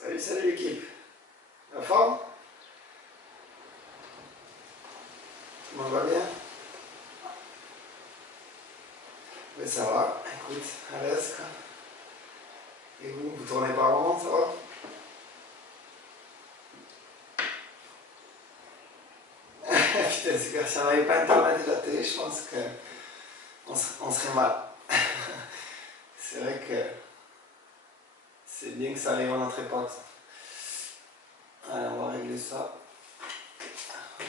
Salut, salut l'équipe. La forme? Tout le monde va bien? Oui, ça va. Écoute, à l'aise quoi. Et vous tournez pas rond, ça va? Putain, c'est que si on n'avait pas internet et la télé, je pense qu'on serait mal. C'est vrai que c'est bien que ça arrive à notre époque. Allez, on va régler ça.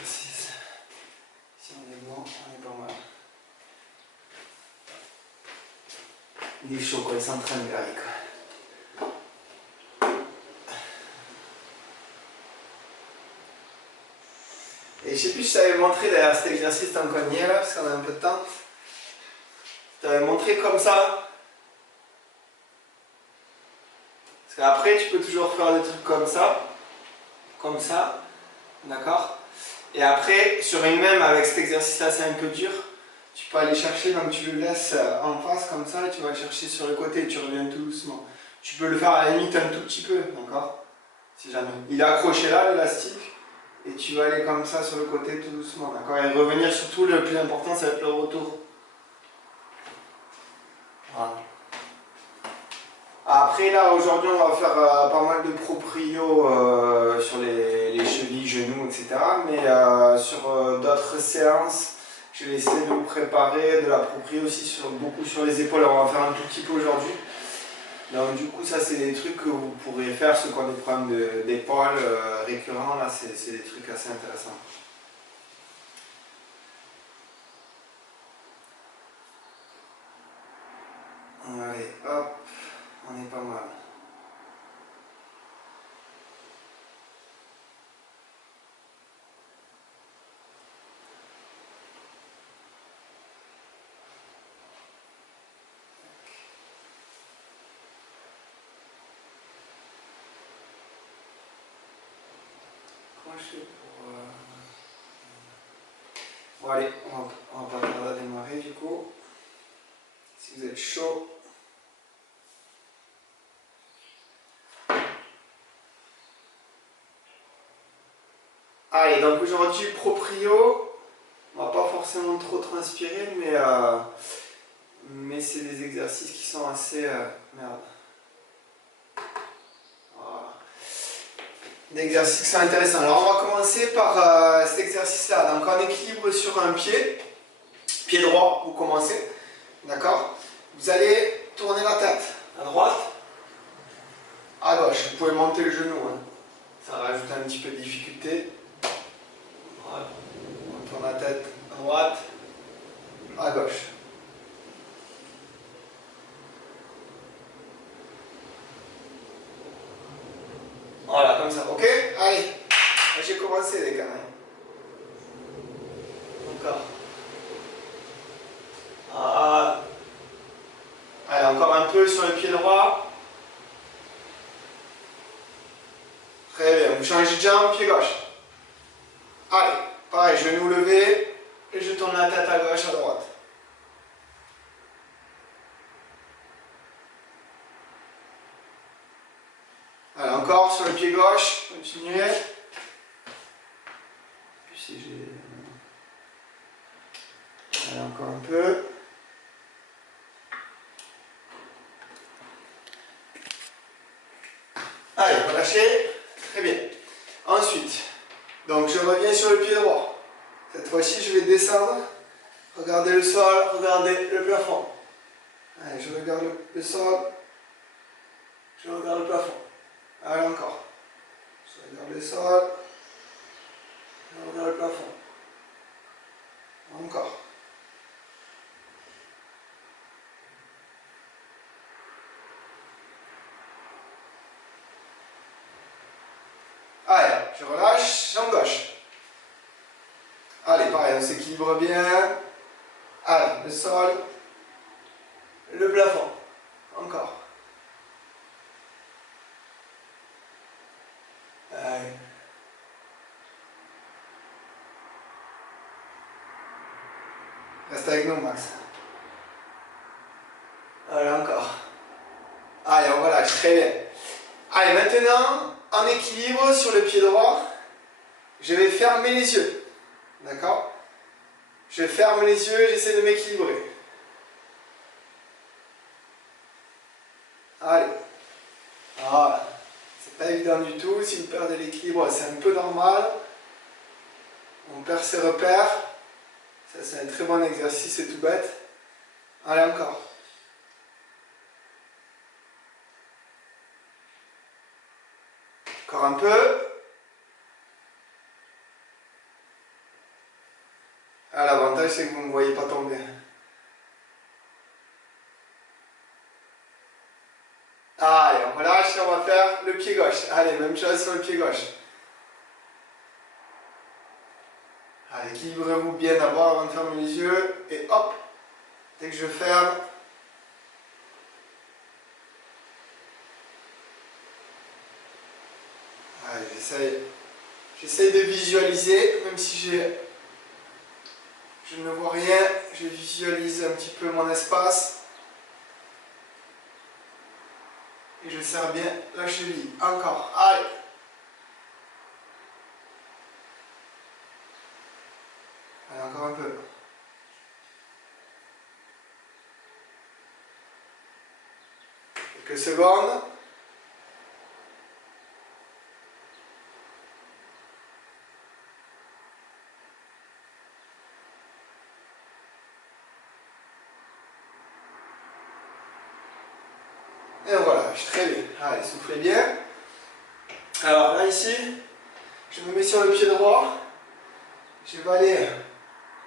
Si on est bon, on est pas mal. Il est chaud quoi, il s'entraîne Gary quoi. Et je sais plus si je t'avais montré d'ailleurs cet exercice tant qu'on y est là, parce qu'on a un peu de temps. Je t'avais montré comme ça. Parce qu'après tu peux toujours faire des trucs comme ça, d'accord? Et après, sur une même, avec cet exercice-là, c'est un peu dur, tu peux aller chercher, donc tu le laisses en face comme ça, et tu vas le chercher sur le côté, tu reviens tout doucement. Tu peux le faire à la limite un tout petit peu, d'accord? Si jamais. Il est accroché là, l'élastique, et tu vas aller comme ça sur le côté tout doucement, d'accord? Et revenir surtout, le plus important, ça va être le retour. Voilà. Après là, aujourd'hui, on va faire pas mal de proprio sur les chevilles, genoux, etc. Mais sur d'autres séances, je vais essayer de vous préparer de la proprio aussi beaucoup sur les épaules. Alors, on va faire un tout petit peu aujourd'hui. Donc du coup, ça c'est des trucs que vous pourrez faire, ceux qui ont des problèmes d'épaules récurrents, là c'est des trucs assez intéressants. Allez, hop, on est pas mal. Comment je fais pour... Bon allez, on va pas tarder à démarrer du coup. Si vous êtes chaud. Allez, donc aujourd'hui, proprio, on va pas forcément trop transpirer, mais c'est des exercices qui sont assez... merde. Voilà. Des exercices qui sont intéressants. Alors on va commencer par cet exercice-là. Donc en équilibre sur un pied droit, vous commencez, d'accord? Vous allez tourner la tête à droite, à gauche. Vous pouvez monter le genou, hein. Ça rajoute un petit peu de difficulté. Voilà. On tourne la tête à droite, à gauche. Voilà, comme ça, ok? Allez, j'ai commencé les gars. Encore. Ah. Allez, encore un peu sur le pied droit. Très bien, vous changez de jambe, pied gauche. Allez, pareil, genou levé et je tourne la tête à gauche, à droite. Allez, encore sur le pied gauche, continuez. Puis si j'ai... Allez, encore un peu. Allez, relâchez. Très bien. Ensuite, donc je reviens sur le pied droit. Cette fois-ci, je vais descendre. Regardez le sol, regardez le plafond. Allez, je regarde le sol. Je regarde le plafond. Allez, encore. Je regarde le sol. Je regarde le plafond. Encore. Allez, je relâche, jambe gauche. Allez, pareil, on s'équilibre bien. Allez, le sol, le plafond. Encore. Allez. Reste avec nous, Max. Allez, encore. Allez, on relâche, très bien. Allez, maintenant, en équilibre sur le pied droit, je vais fermer les yeux. D'accord? Je ferme les yeux et j'essaie de m'équilibrer. Allez. Voilà. C'est pas évident du tout. Si vous perdez l'équilibre, c'est un peu normal. On perd ses repères. Ça, c'est un très bon exercice, c'est tout bête. Allez, encore. Encore un peu. Ah, l'avantage, c'est que vous ne me voyez pas tomber. Allez, on relâche et on va faire le pied gauche. Allez, même chose sur le pied gauche. Allez, équilibrez-vous bien d'abord avant de fermer les yeux. Et hop, dès que je ferme. Allez, j'essaye de visualiser, même si je ne vois rien, je visualise un petit peu mon espace. Et je serre bien la cheville. Encore. Allez. Allez, encore un peu. Quelques secondes. Et voilà, je suis très bien. Allez, soufflez bien. Alors là, ici, je me mets sur le pied droit. Je vais aller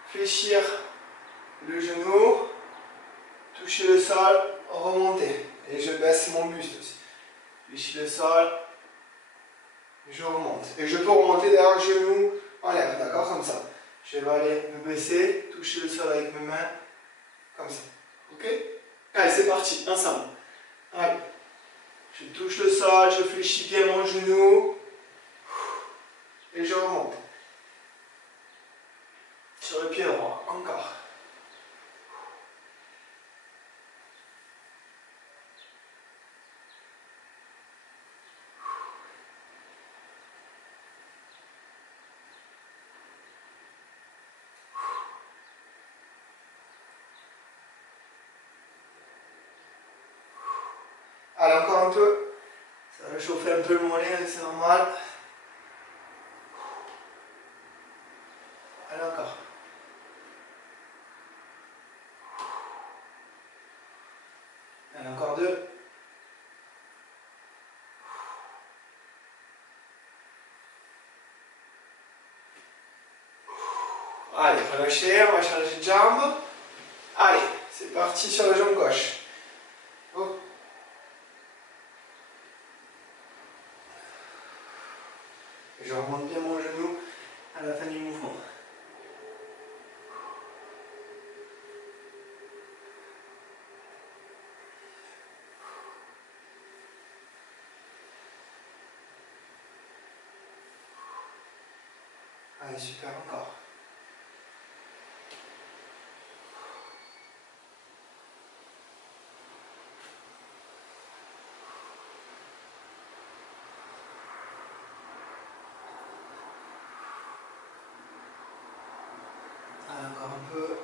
fléchir le genou, toucher le sol, remonter. Et je baisse mon buste aussi. Fléchis le sol, je remonte. Et je peux remonter derrière le genou en l'air, d'accord? Comme ça. Je vais aller me baisser, toucher le sol avec mes mains, comme ça. Ok? Allez, c'est parti, ensemble. Allez. Je touche le sol, je fléchis bien mon genou. Et je remonte. Sur le pied droit, encore. Allez, encore un peu. Ça va chauffer un peu le mollet, c'est normal. Allez, encore. Allez, encore deux. Allez, relâchez, on va changer de jambe. Allez, c'est parti sur la jambe gauche. Oh. Je remonte bien mon genou à la fin du mouvement. Allez, super, encore. Allez, encore un peu.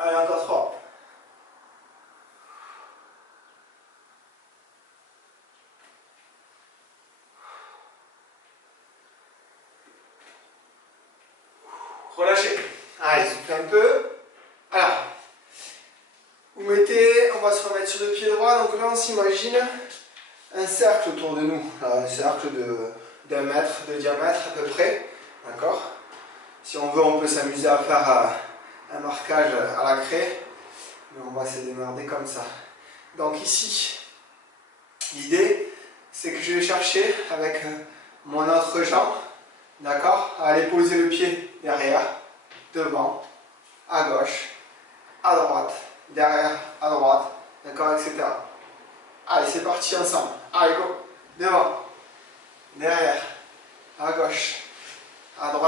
Allez, encore trois. Relâchez. Allez, soufflez un peu. Alors, vous mettez, on va se remettre sur le pied droit. Donc là, on s'imagine un cercle autour de nous. Alors, un cercle d'un mètre de diamètre à peu près. D'accord? Si on veut, on peut s'amuser à faire un marquage à la craie. Mais on va se démerder comme ça. Donc ici, l'idée, c'est que je vais chercher avec mon autre jambe, d'accord, à aller poser le pied derrière, devant, à gauche, à droite, derrière, à droite, d'accord, etc. Allez, c'est parti ensemble. Allez, go. Devant, derrière, à gauche, à droite.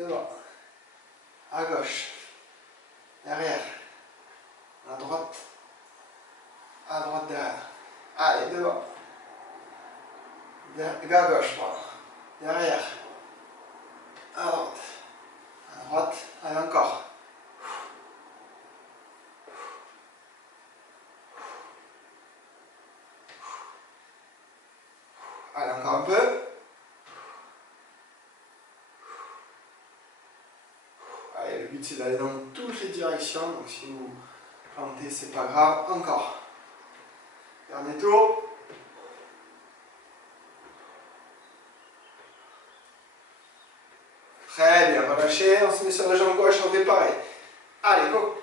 devant, à gauche, derrière, à droite derrière. Allez, devant, à gauche, pardon, derrière, à droite, allez encore. Allez, encore un peu. Allez, le but c'est d'aller dans toutes les directions, donc si vous plantez, c'est pas grave. Encore. Dernier tour. Très bien, relâchez, on se met sur la jambe gauche, on fait pareil. Allez, go.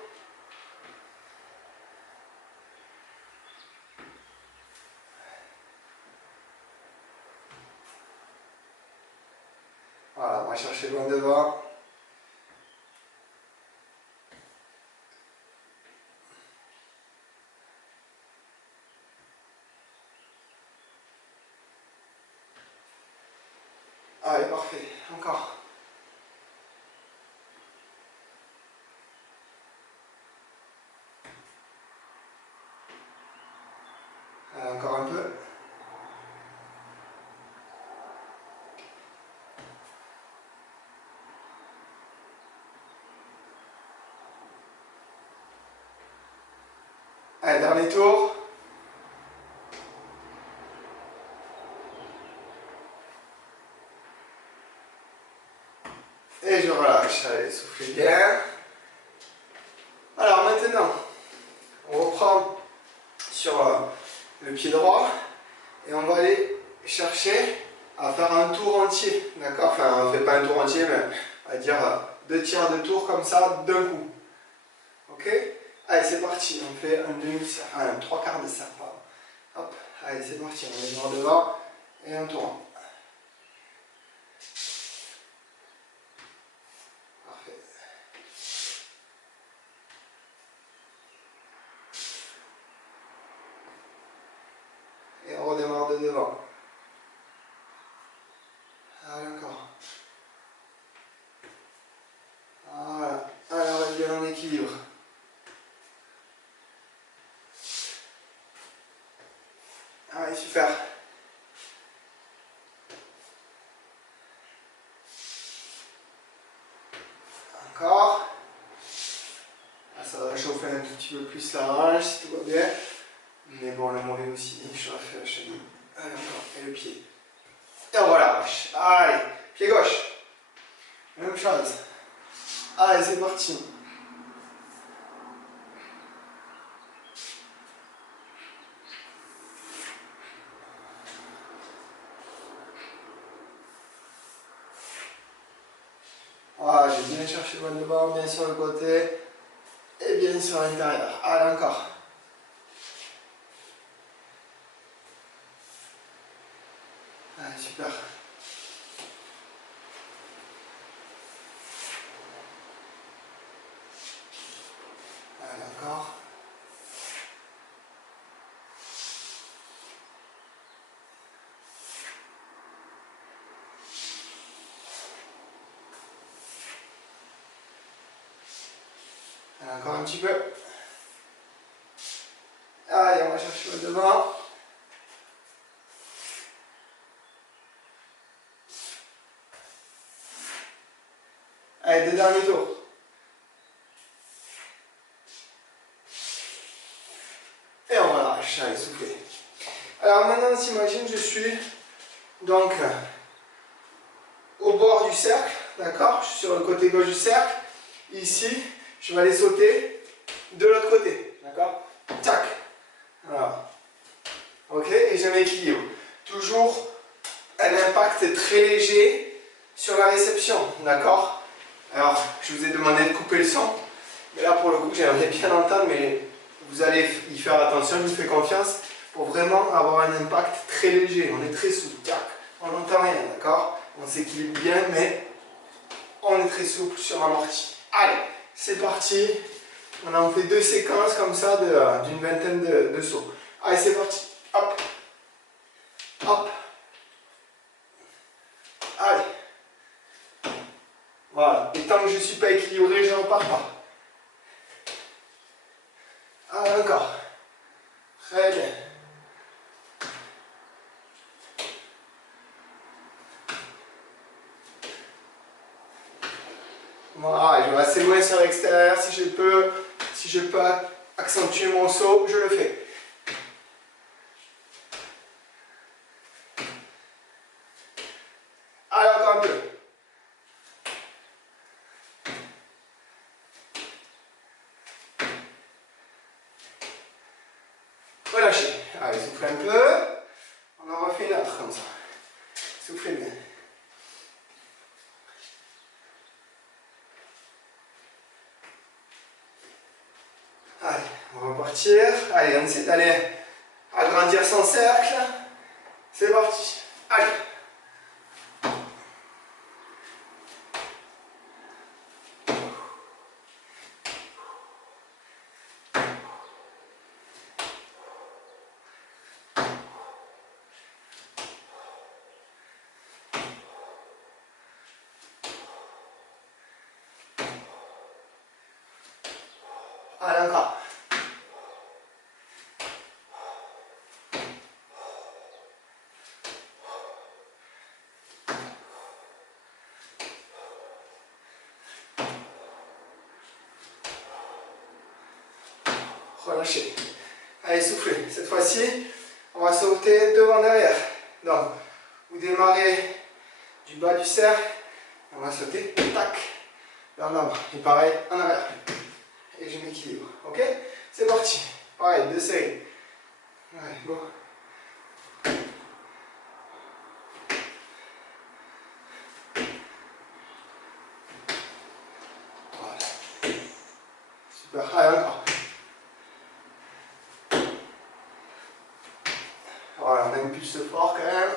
Voilà, on va chercher loin devant. Allez, parfait. Encore. Allez, encore un peu. Allez, dernier tour. Et je relâche. Allez, soufflez bien. Alors maintenant, on reprend sur le pied droit et on va aller chercher à faire un tour entier. D'accord? Enfin, on ne fait pas un tour entier, mais on va dire 2 tiers de tour comme ça d'un coup. Ok? Allez, c'est parti. On fait un demi-cercle, un 3/4 de cercle, pardon. Hop, allez, c'est parti. On met les bras devant et on tourne. Parfait. Et on redémarre de devant. Allez, encore. Voilà. Allez, on reste bien en équilibre. Allez, super. Encore. Ah, ça va chauffer un tout petit peu plus la hanche si tout va bien. Mais bon, le mauvais aussi, je vais faire la cheville. Allez, encore. Et le pied. Et on relâche. Allez, pied gauche. Même chose. Allez, c'est parti. Voilà, j'ai bien cherché loin devant, bien sur le côté et bien sur l'intérieur. Allez, encore. Allez, super. Allez, encore. Allez, encore un petit peu. Allez, on va chercher loin devant. Allez, 2 derniers tours. Et on relâche. Allez, soufflez. Alors maintenant, on s'imagine, je suis donc au bord du cercle, d'accord? Je suis sur le côté gauche du cercle. Ici, je vais aller sauter de l'autre côté, d'accord? Tac. Voilà. Ok? Et je m'équilibre. Toujours un impact très léger sur la réception, d'accord? Alors, je vous ai demandé de couper le son, mais là pour le coup, j'aimerais bien l'entendre, mais vous allez y faire attention, je vous fais confiance, pour vraiment avoir un impact très léger. On est très souple, tac, on n'entend rien, d'accord? On s'équilibre bien, mais on est très souple sur l'amorti. Allez, c'est parti. On en fait 2 séquences comme ça d'une vingtaine de sauts. Allez, c'est parti. Hop, hop. Allez. Voilà. Et tant que je ne suis pas équilibré, je ne repars pas. Allez, encore. Très bien. Voilà, je vais assez loin sur l'extérieur si je peux. Si je peux accentuer mon saut, je le fais. Allez, encore un peu. Relâchez. Allez, soufflez un peu. On en refait une autre comme ça. Soufflez bien. Allez, on va repartir. Allez, on essaie d'aller agrandir son cercle. C'est parti. Allez. Allez, encore. Relâchez. Allez, soufflez. Cette fois-ci, on va sauter devant derrière. Donc, vous démarrez du bas du cercle. On va sauter, tac, vers l'avant. Et pareil, en arrière. Et je m'équilibre. Ok? C'est parti. Pareil, 2 séries. Allez, go. Voilà. Super. Allez, encore. Voilà, on impulse fort quand même.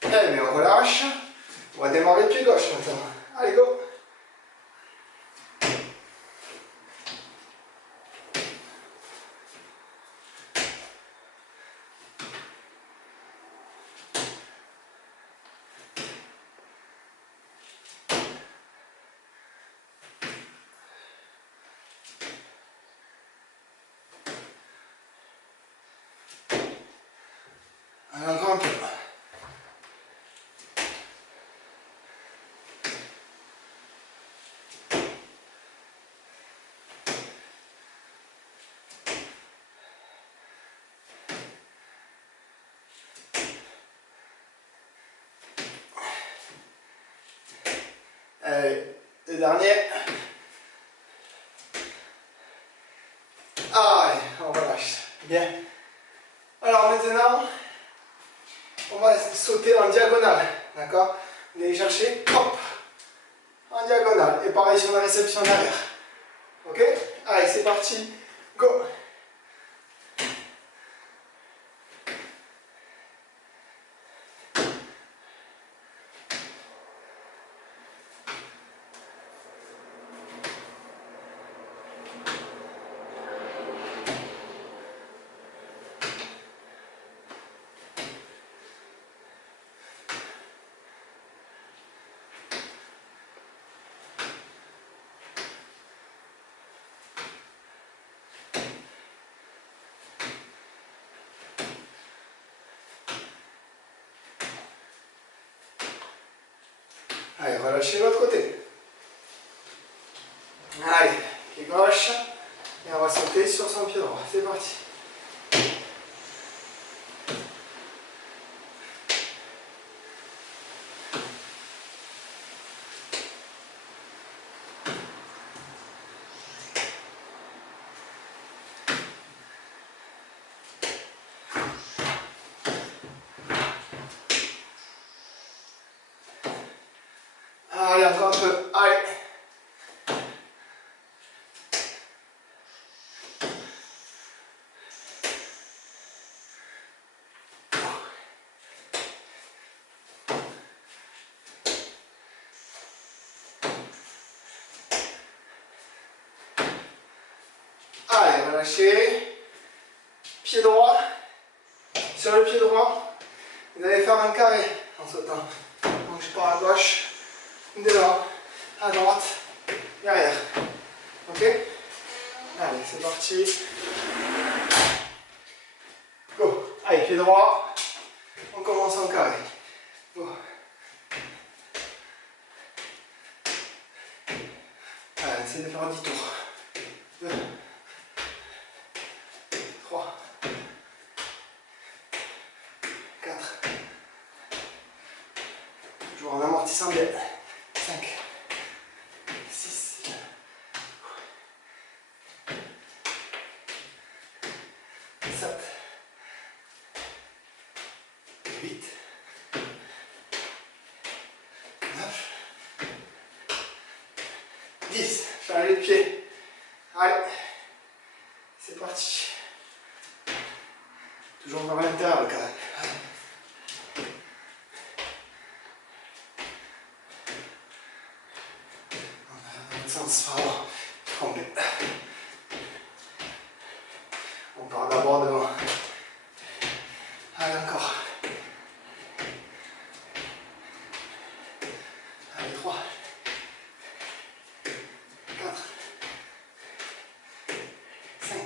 Très bien, on relâche. On va démarrer pied gauche maintenant. Allez, go. Allez, encore un peu. Allez, le dernier. Allez, on relâche. Bien. Alors maintenant, on va sauter en diagonale. D'accord? Vous allez chercher, hop, en diagonale. Et pareil sur la réception derrière. Ok? Allez, c'est parti. Go! Allez, relâchez l'autre côté. Allez, pied gauche. Et on va sauter sur son pied droit. C'est parti. Allez, encore un peu. Allez. relâchez. Pied droit. Sur le pied droit, vous allez faire un carré en sautant. Donc je pars à gauche, devant, à droite et arrière. Ok? Allez, c'est parti. Go. Allez, pied droit. On commence en carré. Go. Allez, essayez de faire 10 tours. 2, 3, 4. Toujours en amortissant bien. 5, 6, 7, 8, 9, 10. Changez de pied. Allez, c'est parti. Toujours vers l'intérieur quand même. Dans le sens, pardon. Complet. On part d'abord devant. Allez, encore. Allez, 3, 4, 5,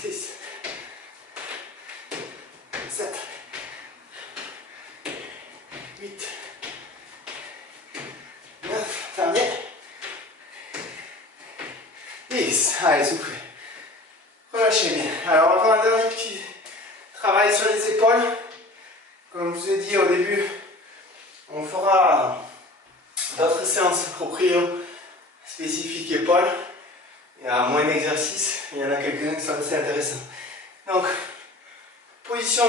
6, 7, 8, 9, terminé. 10. Allez, soufflez. Relâchez bien. Alors, on va faire un dernier petit travail sur les épaules. Comme je vous ai dit au début, on fera d'autres séances proprio spécifiques épaules. Il y a moins d'exercices, il y en a quelques-uns qui sont assez intéressants. Donc, position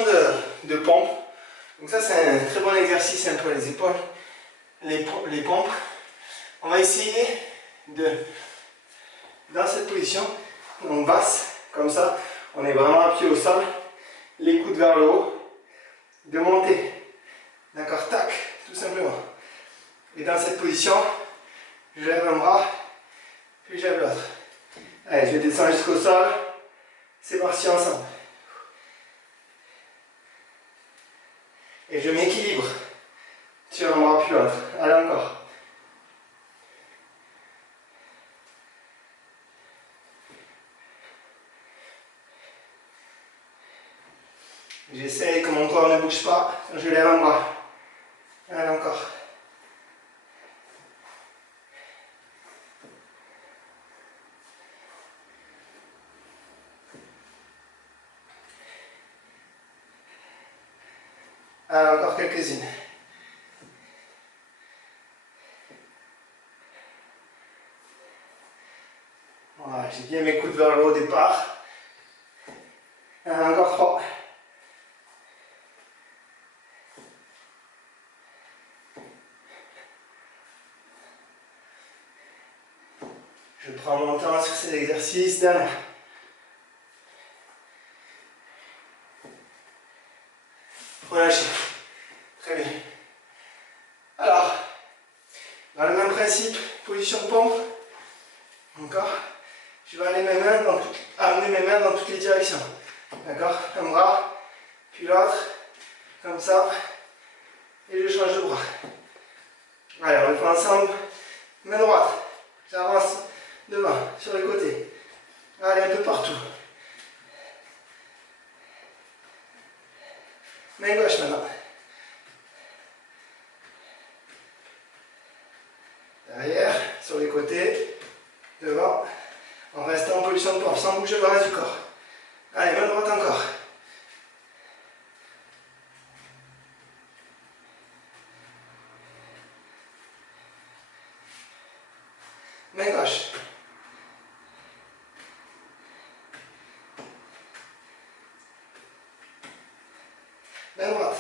de pompe. Donc ça, c'est un très bon exercice hein, pour les épaules, les pompes. On va essayer dans cette position, on basse, comme ça, on est vraiment appuyé au sol, les coudes vers le haut, de monter. D'accord, tac, tout simplement. Et dans cette position, je lève un bras, puis je lève l'autre. Allez, je vais descendre jusqu'au sol. C'est parti ensemble. Et je m'équilibre sur un bras puis l'autre. Allez, encore. J'essaye que mon corps ne bouge pas quand je lève un bras. Allez, encore. Allez, encore quelques-unes. Voilà, j'ai bien mes coudes vers le haut au départ. Allez, encore 3. Je prends mon temps sur cet exercice. Dernier. Relâchez. Très bien. Alors, dans le même principe, position pompe. Encore. Je vais amener mes mains dans toutes les directions. D'accord? Un bras, puis l'autre, comme ça. Et je change de bras. Allez, on le fait ensemble. Main droite. J'avance devant, sur les côtés. Allez, un peu partout. Main gauche maintenant. Derrière, sur les côtés, devant. On reste en position de pompe, sans bouger le reste du corps. Allez, main droite encore. Main gauche. Main droite.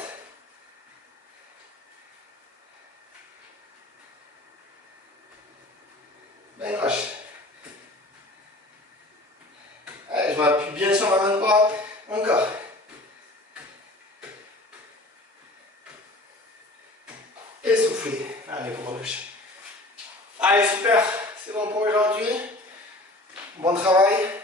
Main gauche. Allez, je m'appuie bien sur ma main droite. Encore. Et soufflez. Allez, pour relâcher. Allez, super. C'est bon pour aujourd'hui. Bon travail.